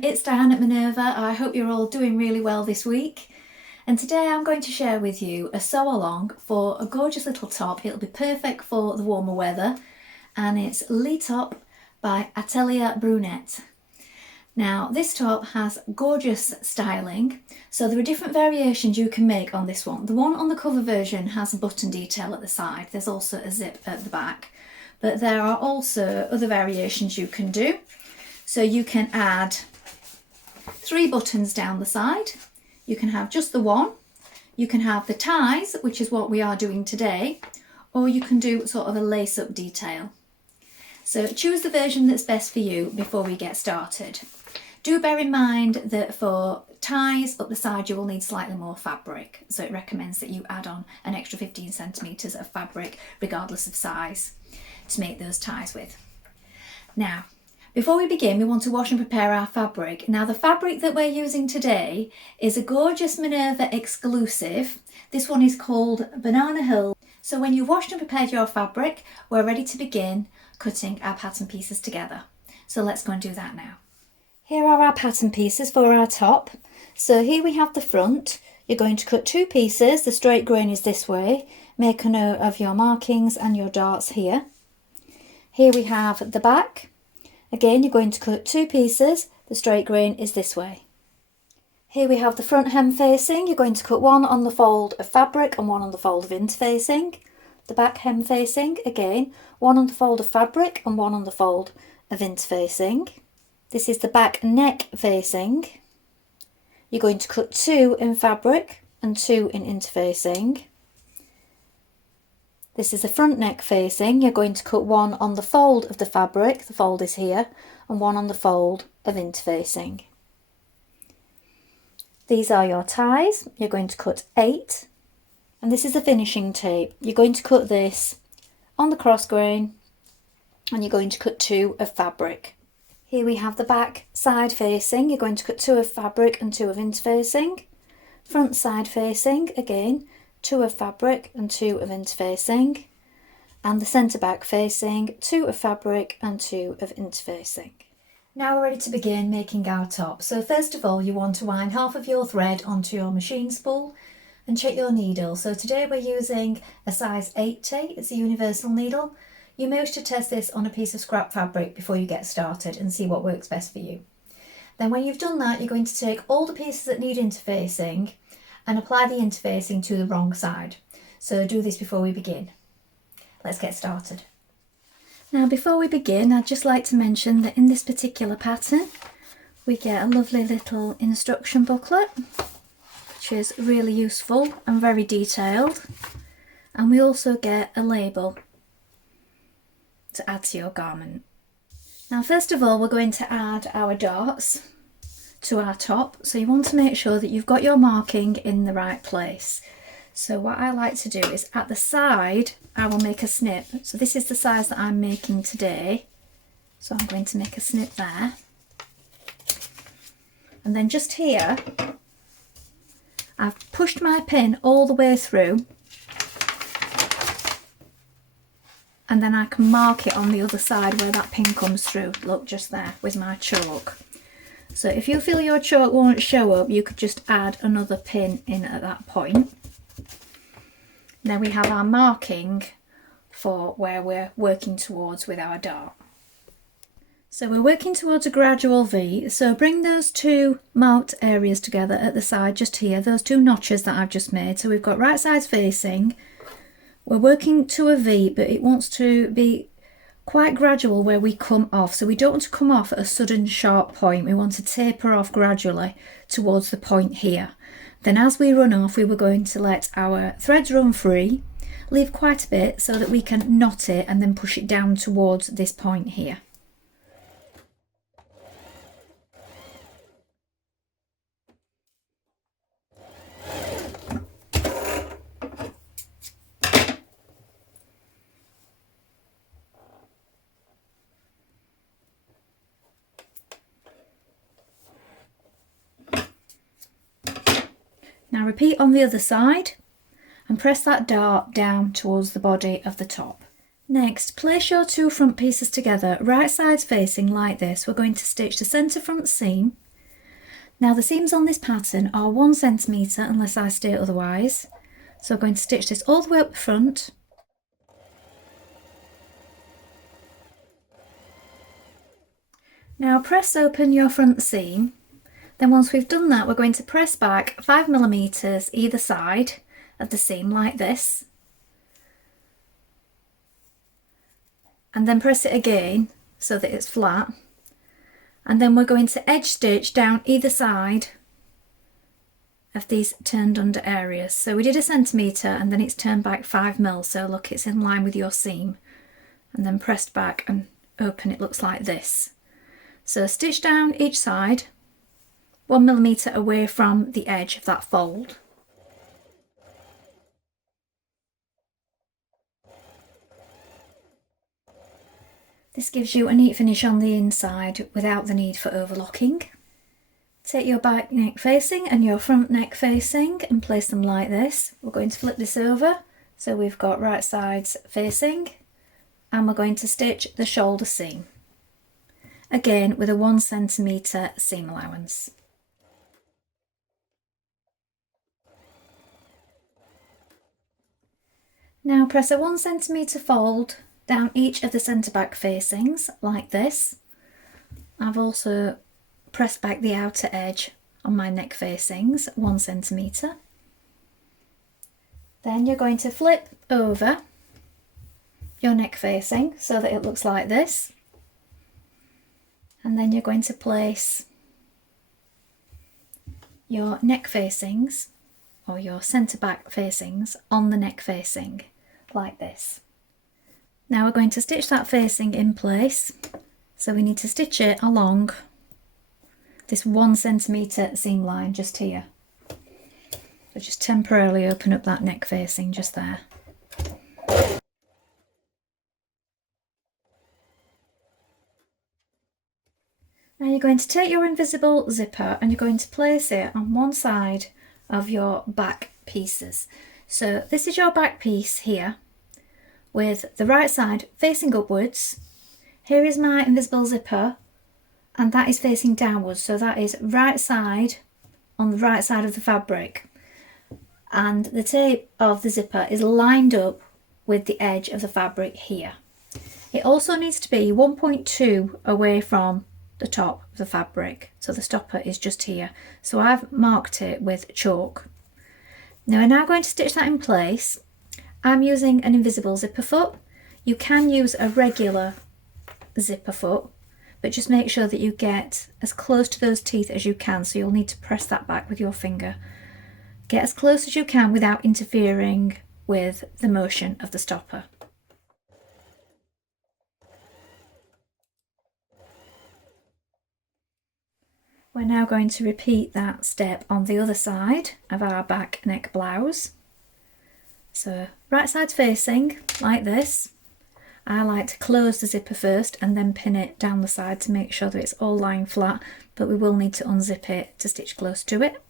everyone, it's Dianne at Minerva. I hope you're all doing really well this week. And today I'm going to share with you a sew along for a gorgeous little top. It'll be perfect for the warmer weather, and it's Lee Top by Atelier Brunette. Now this top has gorgeous styling, so there are different variations you can make on this one. The one on the cover version has a button detail at the side. There's also a zip at the back, but there are also other variations you can do. So you can add 3 buttons down the side, you can have just the one, you can have the ties, which is what we are doing today, or you can do sort of a lace-up detail. So choose the version that's best for you before we get started. Do bear in mind that for ties up the side you will need slightly more fabric, so it recommends that you add on an extra 15 centimetres of fabric regardless of size to make those ties with. Now, before we begin, we want to wash and prepare our fabric. Now the fabric that we're using today is a gorgeous Minerva exclusive. This one is called Banana Hill. So when you've washed and prepared your fabric, we're ready to begin cutting our pattern pieces together. So let's go and do that now. Here are our pattern pieces for our top. So here we have the front. You're going to cut 2 pieces. The straight grain is this way. Make a note of your markings and your darts here. Here we have the back. Again, you're going to cut 2 pieces, the straight grain is this way. Here we have the front hem facing, you're going to cut one on the fold of fabric and one on the fold of interfacing. The back hem facing, again, one on the fold of fabric and one on the fold of interfacing. This is the back neck facing. You're going to cut 2 in fabric and 2 in interfacing. This is the front neck facing, you're going to cut one on the fold of the fabric, the fold is here, and one on the fold of interfacing. These are your ties, you're going to cut 8, and this is the finishing tape. You're going to cut this on the cross grain, and you're going to cut 2 of fabric. Here we have the back side facing, you're going to cut 2 of fabric and 2 of interfacing. Front side facing, again, 2 of fabric and 2 of interfacing, and the centre back facing, 2 of fabric and 2 of interfacing. Now we're ready to begin making our top. So first of all you want to wind half of your thread onto your machine spool and check your needle. So today we're using a size 80, it's a universal needle. You may wish to test this on a piece of scrap fabric before you get started and see what works best for you. Then when you've done that, you're going to take all the pieces that need interfacing and apply the interfacing to the wrong side. So do this before we begin. Let's get started. Now before we begin, I'd just like to mention that in this particular pattern we get a lovely little instruction booklet which is really useful and very detailed, and we also get a label to add to your garment. Now first of all we're going to add our darts to our top, so you want to make sure that you've got your marking in the right place. So what I like to do is at the side I will make a snip. So this is the size that I'm making today, so I'm going to make a snip there, and then just here I've pushed my pin all the way through, and then I can mark it on the other side where that pin comes through. Look, just there with my chalk. So if you feel your chalk won't show up, you could just add another pin in at that point. Then we have our marking for where we're working towards with our dart. So we're working towards a gradual V, so bring those 2 marked areas together at the side just here, those 2 notches that I've just made. So we've got right sides facing, we're working to a V, but it wants to be quite gradual where we come off, so we don't want to come off at a sudden sharp point. We want to taper off gradually towards the point here. Then as we run off, we were going to let our threads run free, leave quite a bit so that we can knot it and then push it down towards this point here. Now repeat on the other side and press that dart down towards the body of the top. Next, place your 2 front pieces together, right sides facing like this. We're going to stitch the centre front seam Now the seams on this pattern are 1 centimetre unless I state otherwise. So I'm going to stitch this all the way up the front. Now press open your front seam. Then once we've done that, we're going to press back 5mm either side of the seam like this. And then press it again so that it's flat. And then we're going to edge stitch down either side of these turned under areas. So we did 1 centimetre and then it's turned back 5mm, so look, it's in line with your seam. And then pressed back and open, it looks like this. So stitch down each side 1mm away from the edge of that fold. This gives you a neat finish on the inside without the need for overlocking. Take your back neck facing and your front neck facing and place them like this. We're going to flip this over so we've got right sides facing, and we're going to stitch the shoulder seam. Again with a 1 centimetre seam allowance. Now press a 1 centimetre fold down each of the centre back facings like this. I've also pressed back the outer edge on my neck facings 1 centimetre. Then you're going to flip over your neck facing so that it looks like this. And then you're going to place your neck facings or your centre back facings on the neck facing like this. Now we're going to stitch that facing in place, so we need to stitch it along this 1 centimetre seam line just here. So just temporarily open up that neck facing just there. Now you're going to take your invisible zipper and you're going to place it on one side of your back pieces. So this is your back piece here with the right side facing upwards. Here is my invisible zipper and that is facing downwards, so that is right side on the right side of the fabric, and the tape of the zipper is lined up with the edge of the fabric here. It also needs to be 1.2 away from the top of the fabric, so the stopper is just here, so I've marked it with chalk. Now we're now going to stitch that in place. I'm using an invisible zipper foot. You can use a regular zipper foot, but just make sure that you get as close to those teeth as you can, so you'll need to press that back with your finger. Get as close as you can without interfering with the motion of the stopper. We're now going to repeat that step on the other side of our back neck blouse. So right side facing like this. I like to close the zipper first and then pin it down the side to make sure that it's all lying flat, but we will need to unzip it to stitch close to it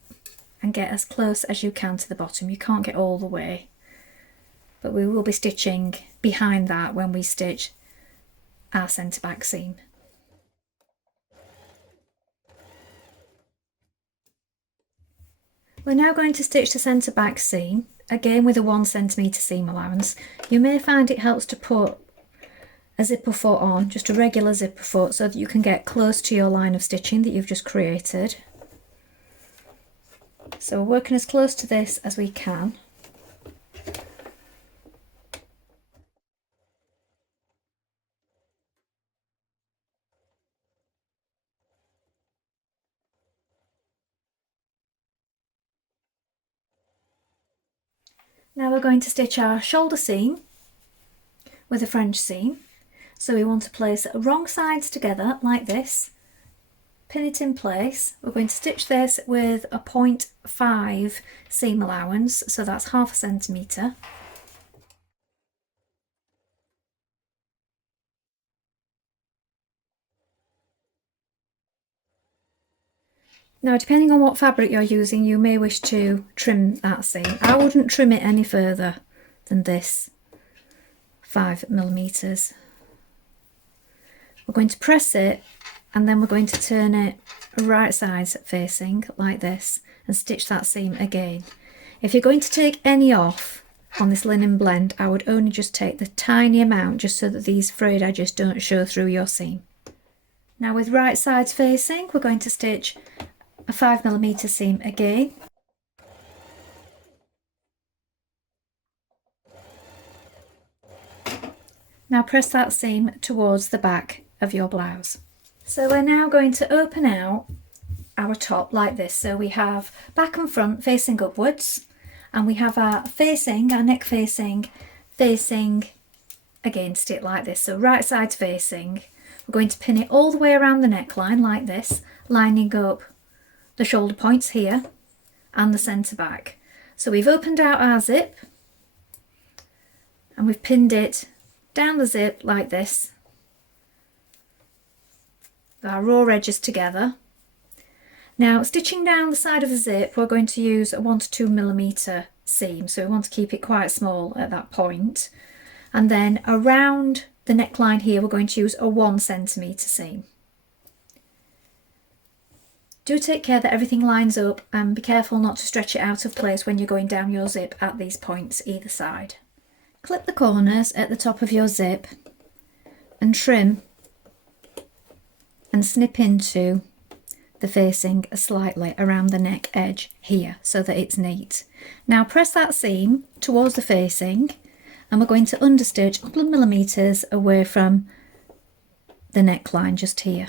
and get as close as you can to the bottom. You can't get all the way, but we will be stitching behind that when we stitch our centre back seam. We're now going to stitch the centre back seam, again with a 1 centimetre seam allowance. You may find it helps to put a zipper foot on, just a regular zipper foot, so that you can get close to your line of stitching that you've just created. So we're working as close to this as we can. Now we're going to stitch our shoulder seam with a French seam. So we want to place wrong sides together like this, pin it in place. We're going to stitch this with a 0.5 seam allowance, so that's half a centimetre. Now, depending on what fabric you're using, you may wish to trim that seam. I wouldn't trim it any further than this 5mm. We're going to press it and then we're going to turn it right sides facing like this and stitch that seam again. If you're going to take any off on this linen blend, I would only just take the tiny amount just so that these frayed edges don't show through your seam. Now with right sides facing, we're going to stitch a 5mm seam again. Now press that seam towards the back of your blouse. So we're now going to open out our top like this. So we have back and front facing upwards, and we have our neck facing against it like this. So right sides facing. We're going to pin it all the way around the neckline like this, lining up the shoulder points here and the centre back. So we've opened out our zip and we've pinned it down the zip like this, our raw edges together. Now stitching down the side of the zip, we're going to use a 1 to 2mm seam, so we want to keep it quite small at that point. And then around the neckline here, we're going to use a 1cm seam. Do take care that everything lines up, and be careful not to stretch it out of place when you're going down your zip at these points either side. Clip the corners at the top of your zip and trim and snip into the facing slightly around the neck edge here so that it's neat. Now press that seam towards the facing, and we're going to understitch a couple of millimetres away from the neckline just here.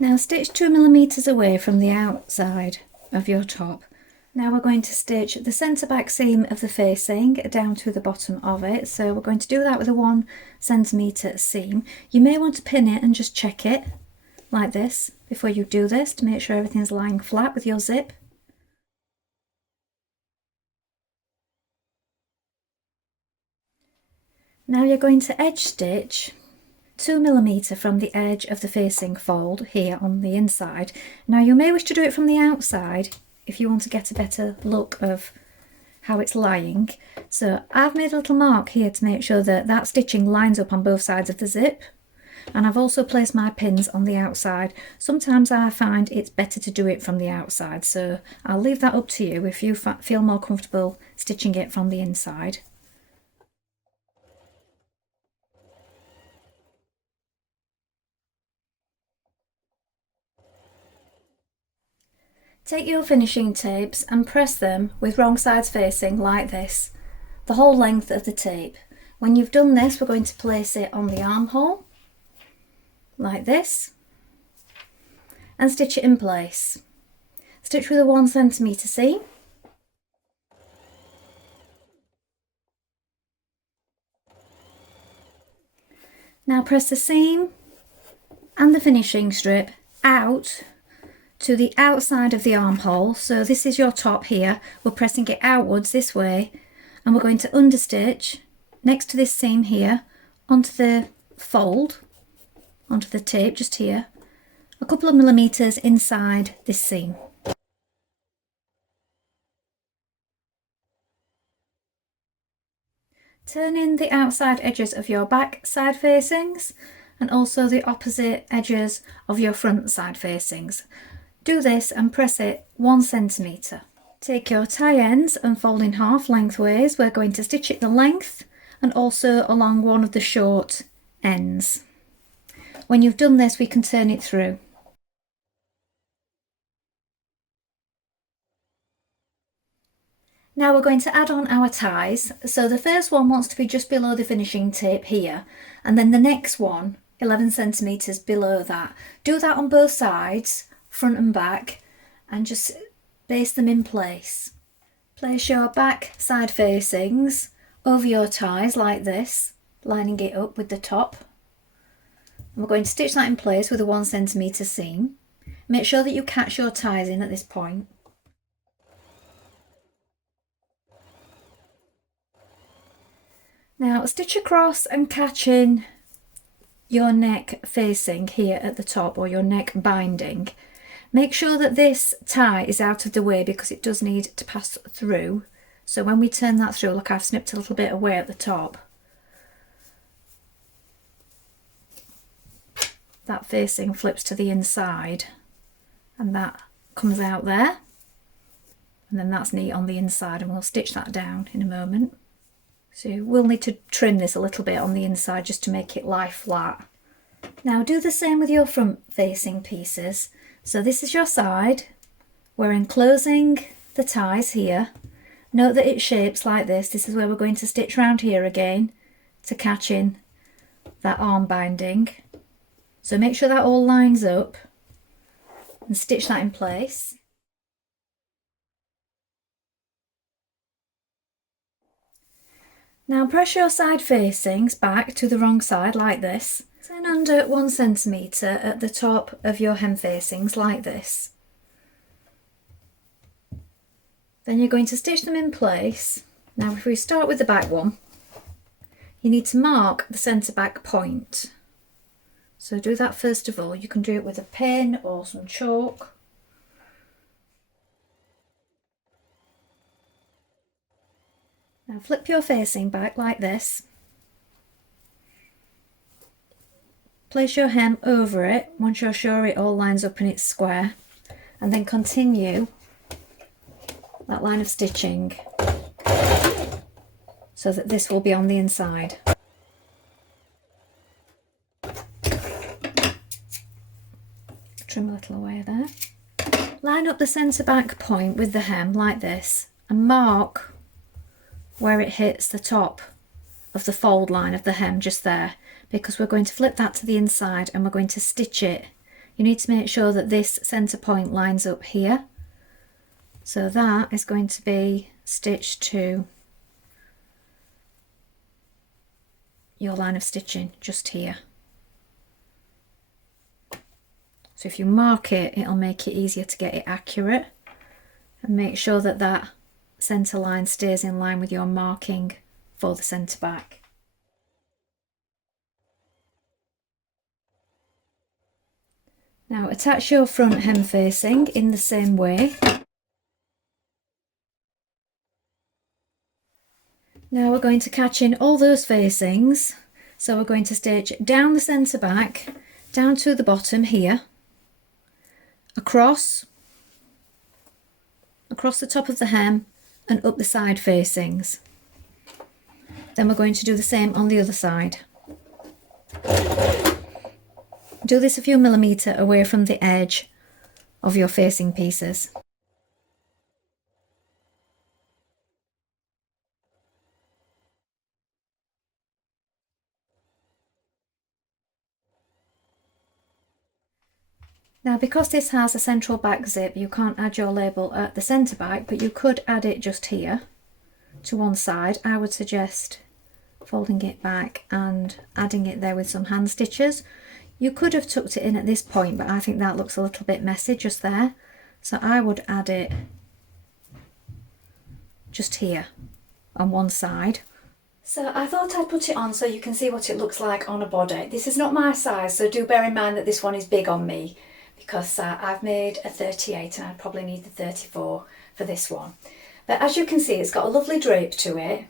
Now stitch 2mm away from the outside of your top. Now we're going to stitch the centre back seam of the facing down to the bottom of it. So we're going to do that with a 1cm seam. You may want to pin it and just check it like this before you do this to make sure everything's lying flat with your zip. Now you're going to edge stitch 2mm from the edge of the facing fold here on the inside. Now you may wish to do it from the outside if you want to get a better look of how it's lying. So I've made a little mark here to make sure that that stitching lines up on both sides of the zip, and I've also placed my pins on the outside. Sometimes I find it's better to do it from the outside, so I'll leave that up to you if you feel more comfortable stitching it from the inside. Take your finishing tapes and press them with wrong sides facing like this, the whole length of the tape. When you've done this, we're going to place it on the armhole like this and stitch it in place. Stitch with a 1cm seam. Now press the seam and the finishing strip out to the outside of the armhole. So this is your top here. We're pressing it outwards this way, and we're going to understitch next to this seam here onto the fold, onto the tape just here, a couple of millimetres inside this seam. Turn in the outside edges of your back side facings and also the opposite edges of your front side facings. Do this and press it 1cm. Take your tie ends and fold in half lengthways. We're going to stitch it the length and also along one of the short ends. When you've done this, we can turn it through. Now we're going to add on our ties. So the first one wants to be just below the finishing tape here, and then the next one 11cm below that. Do that on both sides, front and back, and just baste them in place. Place your back side facings over your ties like this, lining it up with the top. And we're going to stitch that in place with a 1cm seam. Make sure that you catch your ties in at this point. Now stitch across and catch in your neck facing here at the top, or your neck binding. Make sure that this tie is out of the way because it does need to pass through. So when we turn that through, look, I've snipped a little bit away at the top. That facing flips to the inside and that comes out there. And then that's neat on the inside, and we'll stitch that down in a moment. So we'll need to trim this a little bit on the inside just to make it lie flat. Now do the same with your front facing pieces. So this is your side. We're enclosing the ties here. Note that it shapes like this. This is where we're going to stitch round here again to catch in that arm binding. So make sure that all lines up and stitch that in place. Now press your side facings back to the wrong side like this. Turn under 1 centimetre at the top of your hem facings like this. Then you're going to stitch them in place. Now if we start with the back one, you need to mark the centre back point. So do that first of all. You can do it with a pen or some chalk. Now flip your facing back like this. Place your hem over it once you're sure it all lines up and it's square, and then continue that line of stitching so that this will be on the inside. Trim a little away there. Line up the centre back point with the hem like this and mark where it hits the top of the fold line of the hem just there, because we're going to flip that to the inside and we're going to stitch it. You need to make sure that this centre point lines up here. So that is going to be stitched to your line of stitching just here. So if you mark it, it'll make it easier to get it accurate, and make sure that that centre line stays in line with your marking for the centre back. Now attach your front hem facing in the same way. Now we're going to catch in all those facings, so we're going to stitch down the centre back, down to the bottom here, across the top of the hem and up the side facings. Then we're going to do the same on the other side. Do this a few millimetres away from the edge of your facing pieces. Now because this has a central back zip, you can't add your label at the centre back, but you could add it just here to one side. I would suggest folding it back and adding it there with some hand stitches. You could have tucked it in at this point, but I think that looks a little bit messy just there. So I would add it just here on one side. So I thought I'd put it on so you can see what it looks like on a body. This is not my size, so do bear in mind that this one is big on me, because I've made a 38 and I probably need the 34 for this one. But as you can see, it's got a lovely drape to it,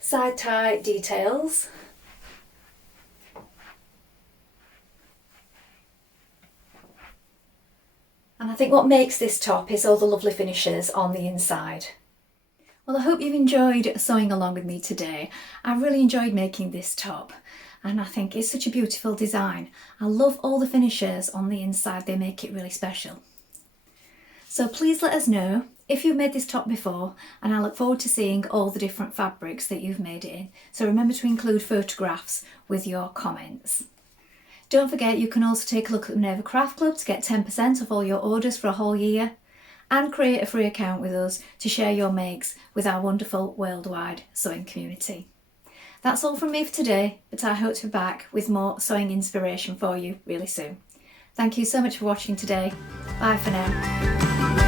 side tie details, and I think what makes this top is all the lovely finishes on the inside. Well, I hope you've enjoyed sewing along with me today. I really enjoyed making this top, and I think it's such a beautiful design. I love all the finishes on the inside, they make it really special. So please let us know if you've made this top before, and I look forward to seeing all the different fabrics that you've made it in. So remember to include photographs with your comments. Don't forget, you can also take a look at the Minerva Craft Club to get 10% off all your orders for a whole year, and create a free account with us to share your makes with our wonderful worldwide sewing community. That's all from me for today, but I hope to be back with more sewing inspiration for you really soon. Thank you so much for watching today. Bye for now.